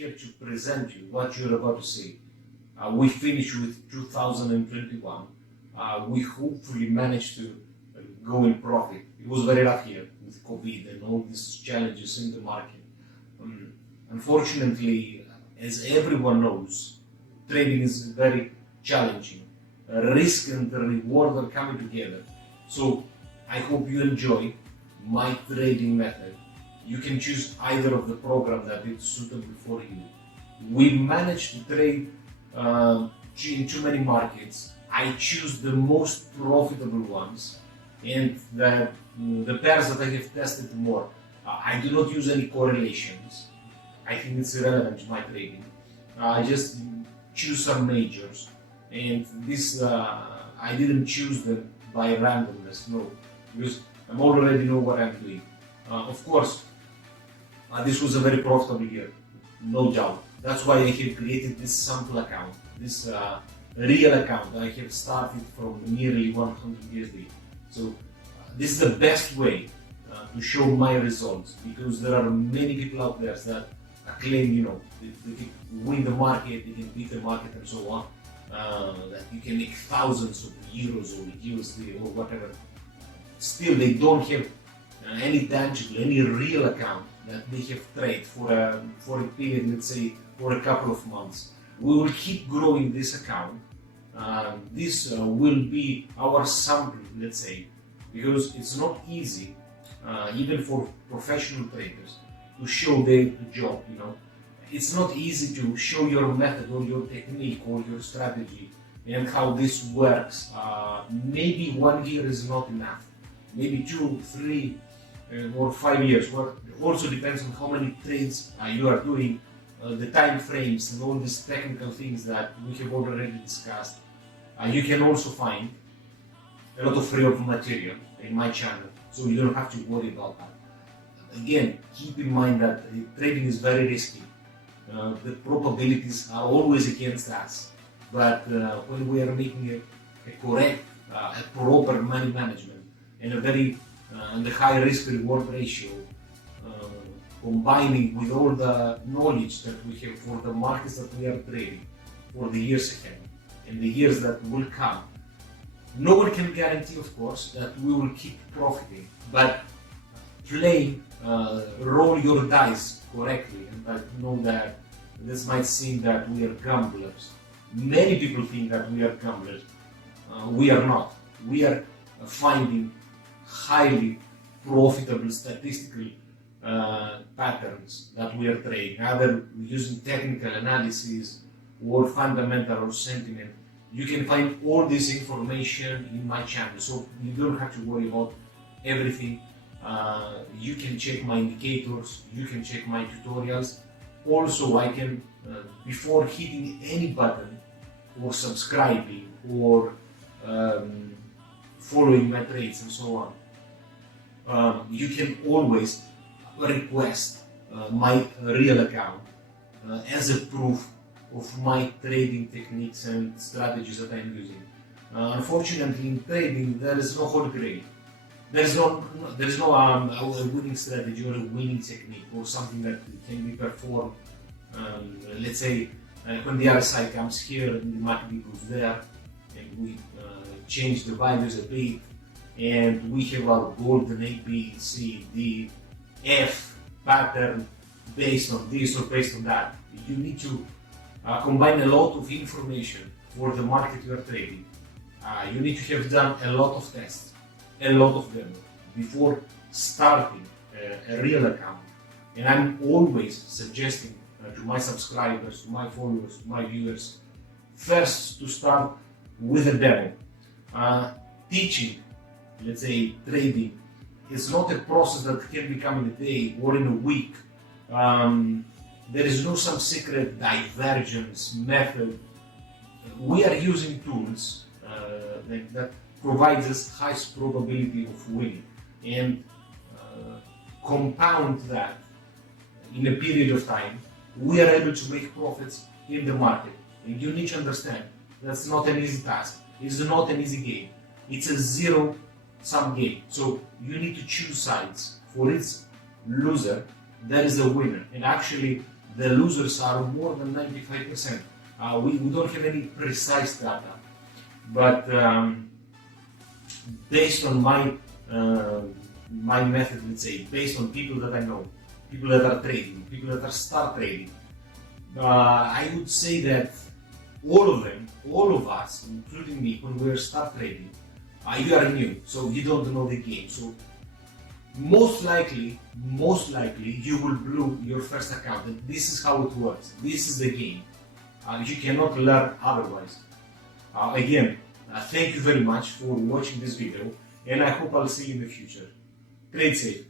here to present you what you're about to say. We finished with 2021. We hopefully managed to go in profit. It was very rough here with COVID and all these challenges in the market. Unfortunately, as everyone knows, trading is very challenging. Risk and reward are coming together. So I hope you enjoy my trading method. You can choose either of the program that is suitable for you. We managed to trade in too many markets. I choose the most profitable ones, and the pairs that I have tested more. I do not use any correlations. I think it's irrelevant to my trading. I just choose some majors, and this I didn't choose them by randomness, no, because I already know what I'm doing. Of course, this was a very profitable year, no doubt. That's why I have created this sample account, this real account. I have started from nearly 100 USD. So this is the best way to show my results, because there are many people out there that claim, they can win the market, they can beat the market and so on, that you can make thousands of euros or USD or whatever. Still, they don't have any tangible, any real account that they have traded for a period, let's say, for a couple of months. We will keep growing this account. This will be our sample, let's say, because it's not easy, even for professional traders, to show their job. It's not easy to show your method or your technique or your strategy and how this works. Maybe 1 year is not enough. Maybe 2, 3, or 5 years. Well, it also depends on how many trades you are doing, the time frames and all these technical things that we have already discussed. You can also find a lot of free material in my channel, so you don't have to worry about that. Again, keep in mind that trading is very risky. The probabilities are always against us, but when we are making a correct, a proper money management and a high risk reward ratio, combining with all the knowledge that we have for the markets that we are trading for the years ahead and the years that will come, no one can guarantee, of course, that we will keep profiting, but roll your dice correctly. And I know that this might seem that we are gamblers. Many people think that we are gamblers. We are not. We are finding highly profitable statistical patterns that we are trading, either using technical analysis or fundamental or sentiment. You can find all this information in my channel, so you don't have to worry about everything. You can check my indicators, you can check my tutorials. Also, I can, before hitting any button or subscribing or following my trades and so on, you can always request my real account as a proof of my trading techniques and strategies that I'm using. Unfortunately, in trading, there is no holy grail. There is no a winning strategy or a winning technique or something that can be performed. Let's say when the RSI comes here and the market goes there, and we change the values a bit, and we have our golden A, B, C, D, F pattern based on this or based on that. You need to combine a lot of information for the market you are trading. You need to have done a lot of tests, a lot of them, before starting a real account. And I'm always suggesting to my subscribers, to my followers, to my viewers, first to start with a demo. Teaching, let's say, trading is not a process that can become in a day or in a week. There is no some secret divergence method. We are using tools that provides us highest probability of winning, and compound that in a period of time, we are able to make profits in the market. And you need to understand that's not an easy task. It's not an easy game. It's a zero-sum game. So you need to choose sides. For each loser, there is a winner. And actually, the losers are more than 95%. We don't have any precise data, but based on my method, let's say, based on people that I know, people that are trading, people that are start trading, I would say that all of them, all of us, including me, when we start trading, you are new, so you don't know the game. So most likely, you will blow your first account. And this is how it works. This is the game. You cannot learn otherwise. Again, thank you very much for watching this video, and I hope I'll see you in the future. Trade safe.